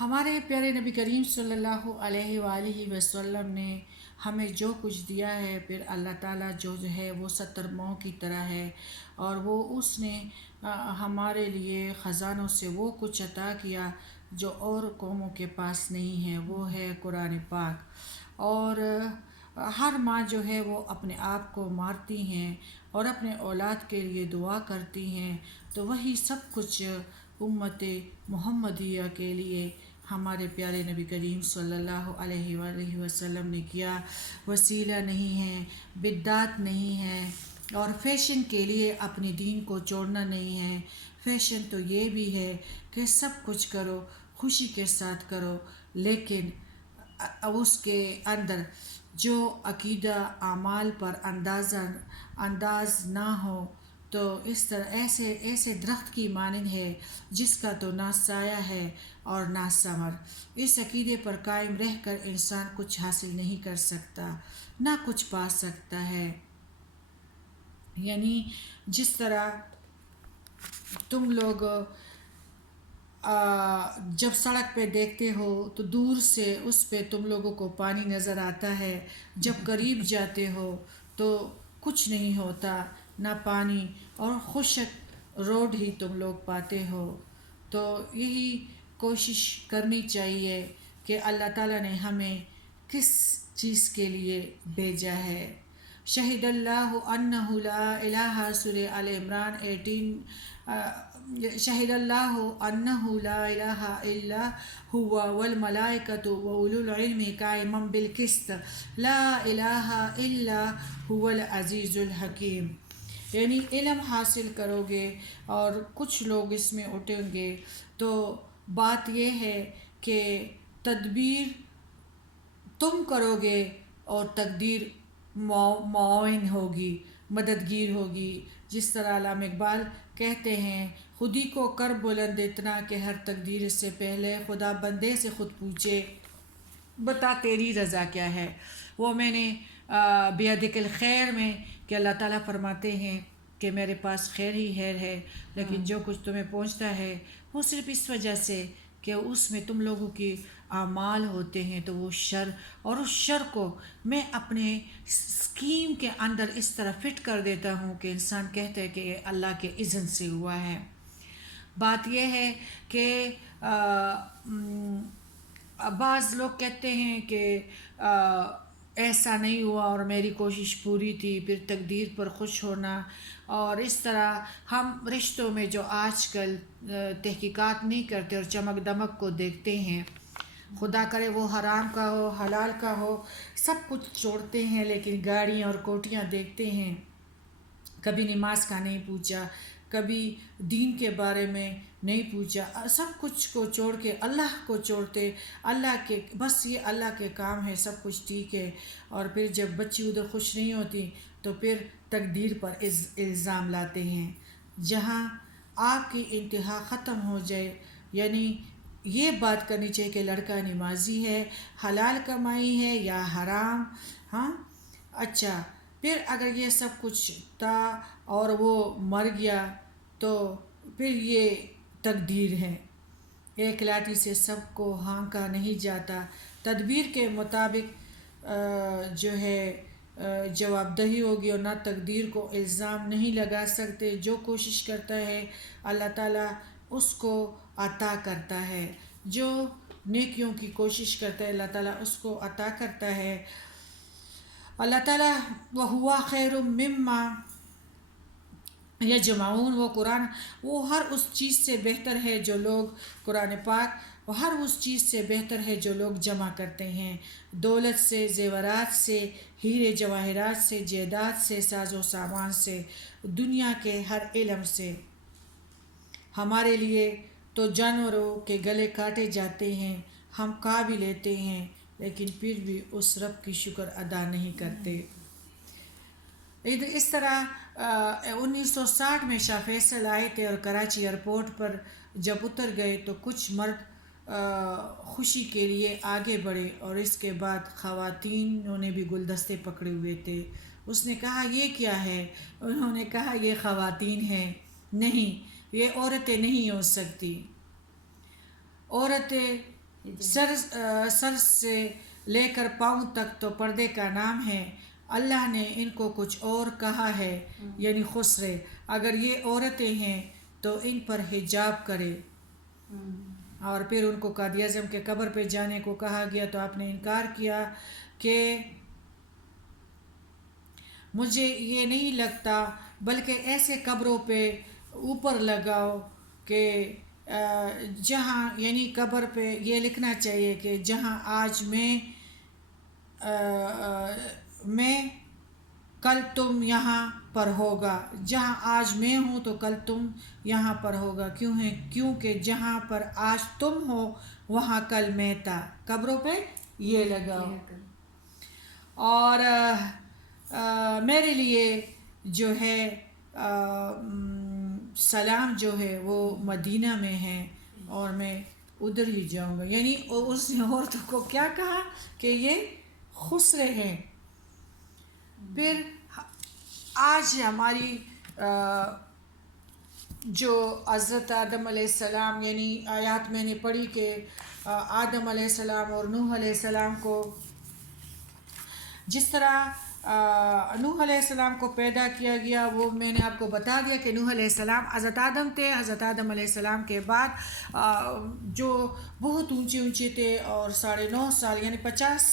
ہمارے پیارے نبی کریم صلی اللہ علیہ وآلہ وسلم نے ہمیں جو کچھ دیا ہے، پھر اللہ تعالیٰ جو ہے وہ 70 مئو کی طرح ہے، اور وہ اس نے ہمارے لیے خزانوں سے وہ کچھ عطا کیا جو اور قوموں کے پاس نہیں ہے، وہ ہے قرآن پاک۔ اور ہر ماں جو ہے وہ اپنے آپ کو مارتی ہیں اور اپنے اولاد کے لیے دعا کرتی ہیں، تو وہی سب کچھ امت محمدیہ کے لیے ہمارے پیارے نبی کریم صلی اللہ علیہ وآلہ وسلم نے کیا۔ وسیلہ نہیں ہے، بدعت نہیں ہے، اور فیشن کے لیے اپنے دین کو چھوڑنا نہیں ہے۔ فیشن تو یہ بھی ہے کہ سب کچھ کرو، خوشی کے ساتھ کرو، لیکن اس کے اندر جو عقیدہ اعمال پر انداز نہ ہو، تو اس طرح ایسے درخت کی مانند ہے جس کا تو نہ سایہ ہے اور نہ ثمر۔ اس عقیدے پر قائم رہ کر انسان کچھ حاصل نہیں کر سکتا، نہ کچھ پا سکتا ہے۔ یعنی جس طرح تم لوگ جب سڑک پہ دیکھتے ہو تو دور سے اس پہ تم لوگوں کو پانی نظر آتا ہے، جب قریب جاتے ہو تو کچھ نہیں ہوتا، نہ پانی، اور خشک روڈ ہی تم لوگ پاتے ہو۔ تو یہی کوشش کرنی چاہیے کہ اللہ تعالیٰ نے ہمیں کس چیز کے لیے بھیجا ہے۔ شہد اللہ انہ لا الہ، سورہ آل عمران 18۔ شہد اللہ انہ لا الہ الا هو والملائکۃ واولو العلم قائما بالقسط لا الہ الا هو العزیز الحکیم۔ یعنی علم حاصل کرو گے اور کچھ لوگ اس میں اٹھیں گے، تو بات یہ ہے کہ تدبیر تم کرو گے اور تقدیر معاون ہوگی، مددگیر ہوگی۔ جس طرح علامہ اقبال کہتے ہیں، خودی کو کر بلند اتنا کہ ہر تقدیر سے پہلے خدا بندے سے خود پوچھے بتا تیری رضا کیا ہے۔ وہ میں نے بیدک الخیر میں کہ اللہ تعالیٰ فرماتے ہیں کہ میرے پاس خیر ہی خیر ہے، لیکن جو کچھ تمہیں پہنچتا ہے وہ صرف اس وجہ سے کہ اس میں تم لوگوں کی اعمال ہوتے ہیں، تو وہ شر، اور اس شر کو میں اپنے اسکیم کے اندر اس طرح فٹ کر دیتا ہوں کہ انسان کہتا ہے کہ یہ اللہ کے اذن سے ہوا ہے۔ بات یہ ہے کہ بعض لوگ کہتے ہیں کہ ایسا نہیں ہوا اور میری کوشش پوری تھی، پھر تقدیر پر خوش ہونا، اور اس طرح ہم رشتوں میں جو آج کل تحقیقات نہیں کرتے اور چمک دمک کو دیکھتے ہیں، خدا کرے وہ حرام کا ہو حلال کا ہو، سب کچھ چھوڑتے ہیں، لیکن گاڑیاں اور کوٹیاں دیکھتے ہیں، کبھی نماز کا نہیں پوچھا، کبھی دین کے بارے میں نہیں پوچھا، سب کچھ کو چھوڑ کے اللہ کو چھوڑتے، اللہ کے بس یہ اللہ کے کام ہے، سب کچھ ٹھیک ہے۔ اور پھر جب بچی ادھر خوش نہیں ہوتی تو پھر تقدیر پر الزام لاتے ہیں، جہاں آپ کی انتہا ختم ہو جائے۔ یعنی یہ بات کرنی چاہیے کہ لڑکا نمازی ہے، حلال کمائی ہے یا حرام، ہاں اچھا، پھر اگر یہ سب کچھ تھا اور وہ مر گیا تو پھر یہ تقدیر ہے، ایک لاٹھی سے سب کو ہانکا نہیں جاتا۔ تدبیر کے مطابق جو ہے جواب دہی ہوگی، اور نہ تقدیر کو الزام نہیں لگا سکتے۔ جو کوشش کرتا ہے اللہ تعالیٰ اس کو عطا کرتا ہے، جو نیکیوں کی کوشش کرتا ہے اللہ تعالیٰ اس کو عطا کرتا ہے۔ اللہ تعالیٰ وَهُوَ خَيْرٌ مِّمَّا یجمعون، وہ قرآن وہ ہر اس چیز سے بہتر ہے جو لوگ قرآن پاک وہ ہر اس چیز سے بہتر ہے جو لوگ جمع کرتے ہیں، دولت سے، زیورات سے، ہیرے جواہرات سے، جائیداد سے، ساز و سامان سے، دنیا کے ہر علم سے۔ ہمارے لیے تو جانوروں کے گلے کاٹے جاتے ہیں، ہم کھا بھی لیتے ہیں، لیکن پھر بھی اس رب کی شکر ادا نہیں کرتے۔ اس طرح 1960 میں شاہ فیصل آئے تھے اور کراچی ایئرپورٹ پر جب اتر گئے تو کچھ مرد خوشی کے لیے آگے بڑھے، اور اس کے بعد خواتینوں نے بھی گلدستے پکڑے ہوئے تھے۔ اس نے کہا یہ کیا ہے؟ انہوں نے کہا یہ خواتین ہیں، نہیں یہ عورتیں نہیں ہو سکتی، عورتیں سر سے لے کر پاؤں تک تو پردے کا نام ہے. اللہ نے ان کو کچھ اور کہا ہے یعنی خسرے. اگر یہ عورتیں ہیں تو ان پر حجاب کرے. اور پھر ان کو قائد اعظم کے قبر پہ جانے کو کہا گیا تو آپ نے انکار کیا کہ مجھے یہ نہیں لگتا، بلکہ ایسے قبروں پہ اوپر لگاؤ کہ جہاں یعنی قبر پہ یہ لکھنا چاہیے کہ جہاں آج میں کل تم یہاں پر ہوگا. جہاں آج میں ہوں تو کل تم یہاں پر ہوگا. کیونکہ جہاں پر آج تم ہو وہاں کل میں تھا. قبروں پہ یہ لگاؤ. اور میرے لیے جو ہے سلام جو ہے وہ مدینہ میں ہے اور میں ادھر ہی جاؤں گا. یعنی اس نے عورتوں کو کیا کہا کہ یہ خسرے ہیں. پھر آج ہماری جو حضرت آدم علیہ السلام یعنی آیات میں نے پڑھی کہ آدم علیہ السلام اور نوح علیہ السلام کو جس طرح نوح علیہ السلام کو پیدا کیا گیا وہ میں نے آپ کو بتا دیا کہ نوح علیہ السلام حضرت آدم تھے. حضرت آدم علیہ السلام کے بعد جو بہت اونچے تھے اور 9.5 سال یعنی 50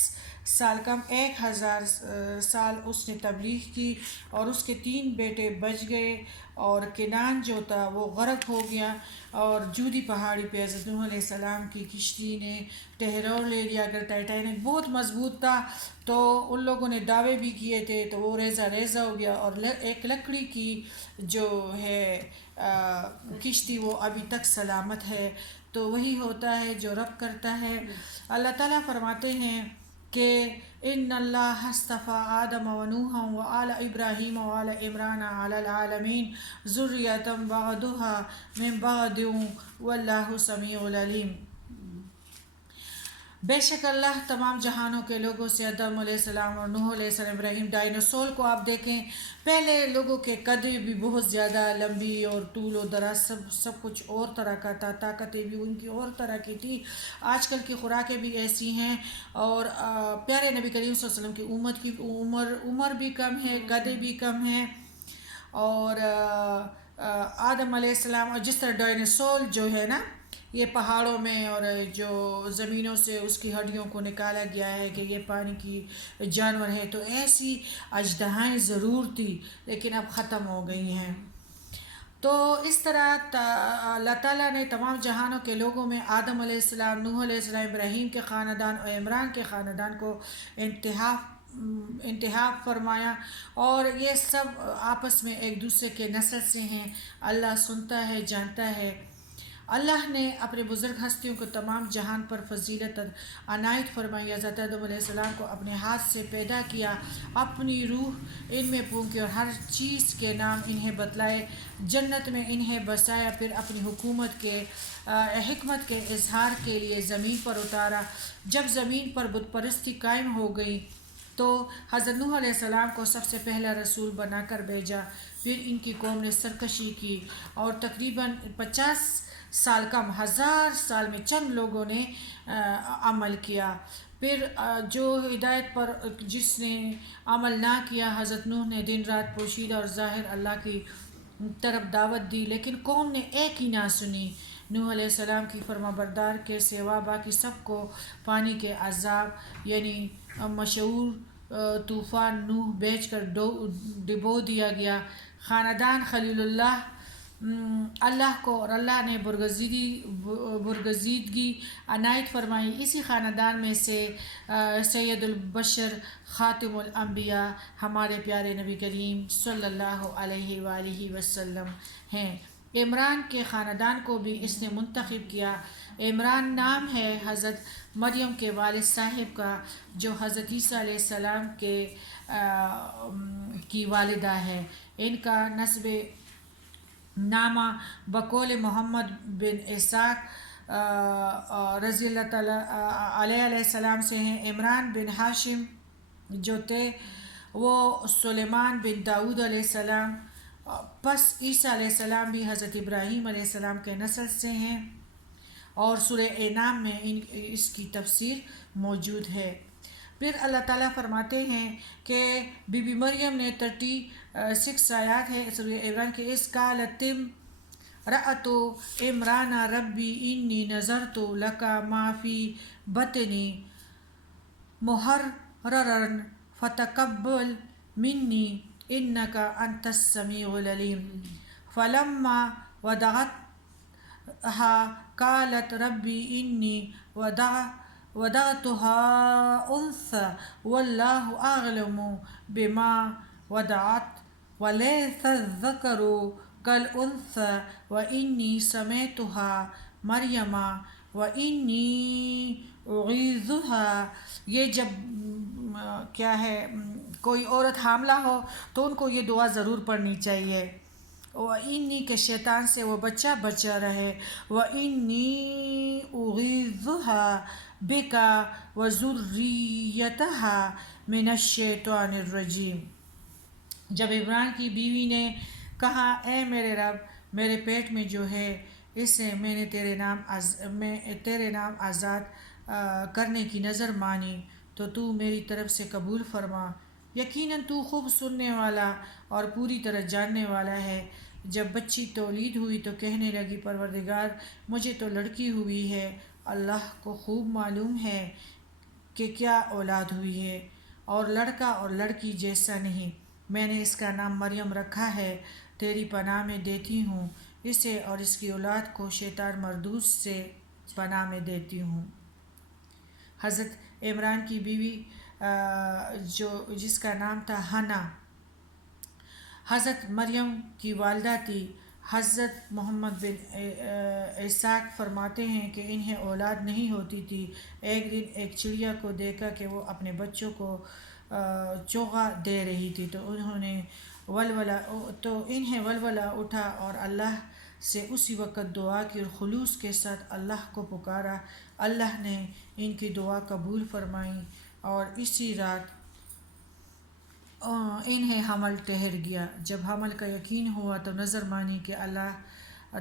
سال کم 1000 سال اس نے تبلیغ کی اور اس کے 3 بیٹے بچ گئے اور کنعان جو تھا وہ غرق ہو گیا. اور جودی پہاڑی پہ حضرت نوح علیہ السلام کی کشتی نے ٹہرور لے لیا. اگر ٹائٹینک بہت مضبوط تھا تو ان لوگوں نے دعوے بھی کیے تھے تو وہ ریزہ ہو گیا. اور ایک لکڑی کی جو ہے کشتی وہ ابھی تک سلامت ہے. تو وہی ہوتا ہے جو رب کرتا ہے. اللہ تعالیٰ فرماتے ہیں کہ ان اللہ اصطفیٰ آدم و نوحا و آل ابراہیم و آل عمران علی العالمین ذریۃ بعضها من بعض واللہ سمیع علیم. بے شک اللہ تمام جہانوں کے لوگوں سے آدم علیہ السلام اور نوح علیہ السلام ابراہیم ڈائنوسور کو آپ دیکھیں. پہلے لوگوں کے قدیں بھی بہت زیادہ لمبی اور طول و دراز سب کچھ اور طرح کا تھا. طاقتیں بھی ان کی اور طرح کی تھی. آج کل کی خوراکیں بھی ایسی ہیں اور پیارے نبی کریم صلی اللہ علیہ وسلم کی عمر بھی کم ہے، قدیں بھی کم ہیں. اور آدم علیہ السلام اور جس طرح ڈائنوسور جو ہے نا یہ پہاڑوں میں اور جو زمینوں سے اس کی ہڈیوں کو نکالا گیا ہے کہ یہ پانی کی جانور ہے، تو ایسی اژدہائیں ضرور تھی لیکن اب ختم ہو گئی ہیں. تو اس طرح اللہ تعالیٰ نے تمام جہانوں کے لوگوں میں آدم علیہ السلام، نوح علیہ السلام، ابراہیم کے خاندان اور عمران کے خاندان کو انتخاب فرمایا اور یہ سب آپس میں ایک دوسرے کے نسل سے ہیں. اللہ سنتا ہے، جانتا ہے. اللہ نے اپنے بزرگ ہستیوں کو تمام جہان پر فضیلت عنایت فرمائی. حضرت آدم علیہ السلام کو اپنے ہاتھ سے پیدا کیا، اپنی روح ان میں پھونکی اور ہر چیز کے نام انہیں بتلائے، جنت میں انہیں بسایا، پھر اپنی حکمت کے اظہار کے لیے زمین پر اتارا. جب زمین پر بت پرستی قائم ہو گئی تو حضرت نوح علیہ السلام کو سب سے پہلا رسول بنا کر بھیجا. پھر ان کی قوم نے سرکشی کی اور تقریباً 50 سال کم 1000 سال میں چند لوگوں نے عمل کیا. پھر جو ہدایت پر جس نے عمل نہ کیا، حضرت نوح نے دن رات پوشیدہ اور ظاہر اللہ کی طرف دعوت دی لیکن قوم نے ایک ہی نہ سنی. نوح علیہ السلام کی فرما بردار کے سوا باقی سب کو پانی کے عذاب یعنی مشہور طوفان نوح بھیج کر ڈبو دیا گیا. خاندان خلیل اللہ کو اور اللہ نے برگزیدگی عنایت فرمائی. اسی خاندان میں سے سید البشر خاتم الانبیاء ہمارے پیارے نبی کریم صلی اللہ علیہ وآلہ وسلم ہیں. عمران کے خاندان کو بھی اس نے منتخب کیا. عمران نام ہے حضرت مریم کے والد صاحب کا جو حضرت عیسیٰ علیہ السلام کی والدہ ہے. ان کا نسب نامہ بقول محمد بن اسحاق رضی اللہ تعالیٰ علیہ السلام سے ہیں. عمران بن ہاشم جو تھے وہ سلیمان بن داؤد علیہ السلام. پس عیسیٰ علیہ السلام بھی حضرت ابراہیم علیہ السلام کے نسل سے ہیں اور سورہ انعام میں اس کی تفسیر موجود ہے۔ پھر اللہ تعالیٰ فرماتے ہیں کہ بی بی مریم نے 36 آیات ہے سورہ عمران کے، اس قالتم رأت عمران ربی انی نظرت لک ما فی بطنی محررا فتقبل منی انک انت السمیع العلیم فلما وضعتها قالت ربی انی وضعتها انثى واللہ اعلم بما وضعت وليس الذکر كالأنثى وإني سمعتها مریم وإني أعيذها۔ یہ جب کیا ہے کوئی عورت حاملہ ہو تو ان کو یہ دعا ضرور پڑھنی چاہیے، وَإِنِّي کہ شیطان سے وہ بچہ بچا رہے، وَإِنِّي أُعِيذُهَا بِكَ وَذُرِّيَّتَهَا مِنَ الشَّيْطَانِ الرَّجِيمِ۔ جب عمران کی بیوی نے کہا اے میرے رب، میرے پیٹ میں جو ہے اسے میں نے تیرے نام آزاد کرنے کی نظر مانی تو تو میری طرف سے قبول فرما، یقیناً تو خوب سننے والا اور پوری طرح جاننے والا ہے۔ جب بچی تولید ہوئی تو کہنے لگی پروردگار مجھے تو لڑکی ہوئی ہے، اللہ کو خوب معلوم ہے کہ کیا اولاد ہوئی ہے، اور لڑکا اور لڑکی جیسا نہیں، میں نے اس کا نام مریم رکھا ہے، تیری پناہ میں دیتی ہوں اسے اور اس کی اولاد کو شیطان مردود سے پناہ میں دیتی ہوں۔ حضرت عمران کی بیوی جس کا نام تھا حنا، حضرت مریم کی والدہ تھی۔ حضرت محمد بن اسحاق فرماتے ہیں کہ انہیں اولاد نہیں ہوتی تھی۔ ایک دن ایک چڑیا کو دیکھا کہ وہ اپنے بچوں کو چوغا دے رہی تھی تو انہیں ولولہ اٹھا اور اللہ سے اسی وقت دعا کی اور خلوص کے ساتھ اللہ کو پکارا۔ اللہ نے ان کی دعا قبول فرمائی اور اسی رات انہیں حمل ٹھہر گیا۔ جب حمل کا یقین ہوا تو نظر مانی کہ اللہ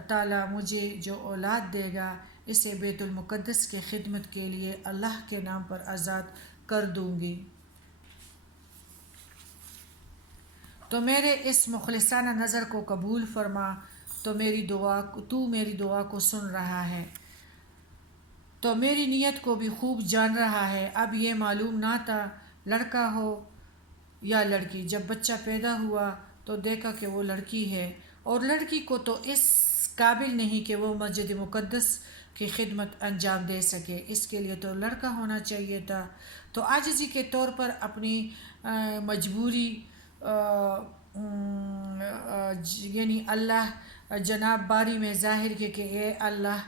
تعالیٰ مجھے جو اولاد دے گا اسے بیت المقدس کی خدمت کے لیے اللہ کے نام پر آزاد کر دوں گی۔ تو میرے اس مخلصانہ نظر کو قبول فرما، تو میری دعا کو سن رہا ہے، تو میری نیت کو بھی خوب جان رہا ہے۔ اب یہ معلوم نہ تھا لڑکا ہو یا لڑکی۔ جب بچہ پیدا ہوا تو دیکھا کہ وہ لڑکی ہے، اور لڑکی کو تو اس قابل نہیں کہ وہ مسجد مقدس کی خدمت انجام دے سکے، اس کے لیے تو لڑکا ہونا چاہیے تھا۔ تو عاجزی کے طور پر اپنی مجبوری یعنی اللہ جناب باری میں ظاہر کی کہ اے اللہ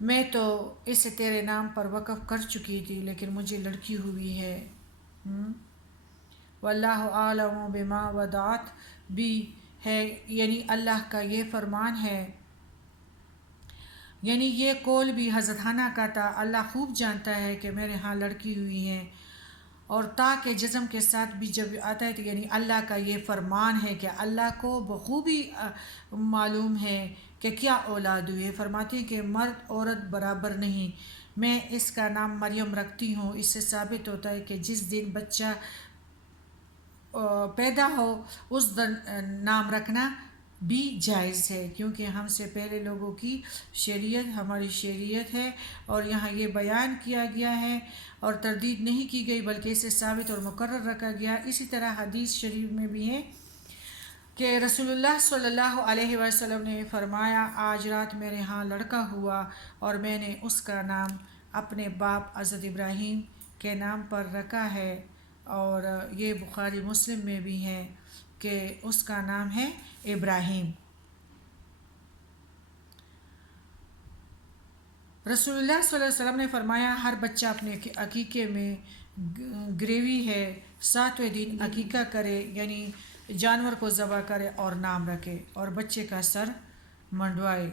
میں تو اسے تیرے نام پر وقف کر چکی تھی لیکن مجھے لڑکی ہوئی ہے۔ واللہ اعلم بما وضعت بھی ہے، یعنی اللہ کا یہ فرمان ہے، یعنی یہ قول بھی حضرت حنا کا تھا، اللہ خوب جانتا ہے کہ میرے ہاں لڑکی ہوئی ہے، اور تا کے جزم کے ساتھ بھی جب آتا ہے تو یعنی اللہ کا یہ فرمان ہے کہ اللہ کو بخوبی معلوم ہے کہ کیا اولاد ہوئی ہے۔ فرماتے ہیں کہ مرد عورت برابر نہیں، میں اس کا نام مریم رکھتی ہوں۔ اس سے ثابت ہوتا ہے کہ جس دن بچہ پیدا ہو اس دن نام رکھنا بھی جائز ہے، کیونکہ ہم سے پہلے لوگوں کی شریعت ہماری شریعت ہے اور یہاں یہ بیان کیا گیا ہے اور تردید نہیں کی گئی بلکہ اسے ثابت اور مقرر رکھا گیا۔ اسی طرح حدیث شریف میں بھی ہے کہ رسول اللہ صلی اللہ علیہ وسلم نے فرمایا آج رات میرے ہاں لڑکا ہوا اور میں نے اس کا نام اپنے باپ حضرت ابراہیم کے نام پر رکھا ہے، اور یہ بخاری مسلم میں بھی ہے کہ اس کا نام ہے ابراہیم۔ رسول اللہ صلی اللہ علیہ وسلم نے فرمایا ہر بچہ اپنے عقیقے میں گریوی ہے، 7ویں دن عقیقہ کرے یعنی جانور کو ذبح کرے اور نام رکھے اور بچے کا سر منڈوائے۔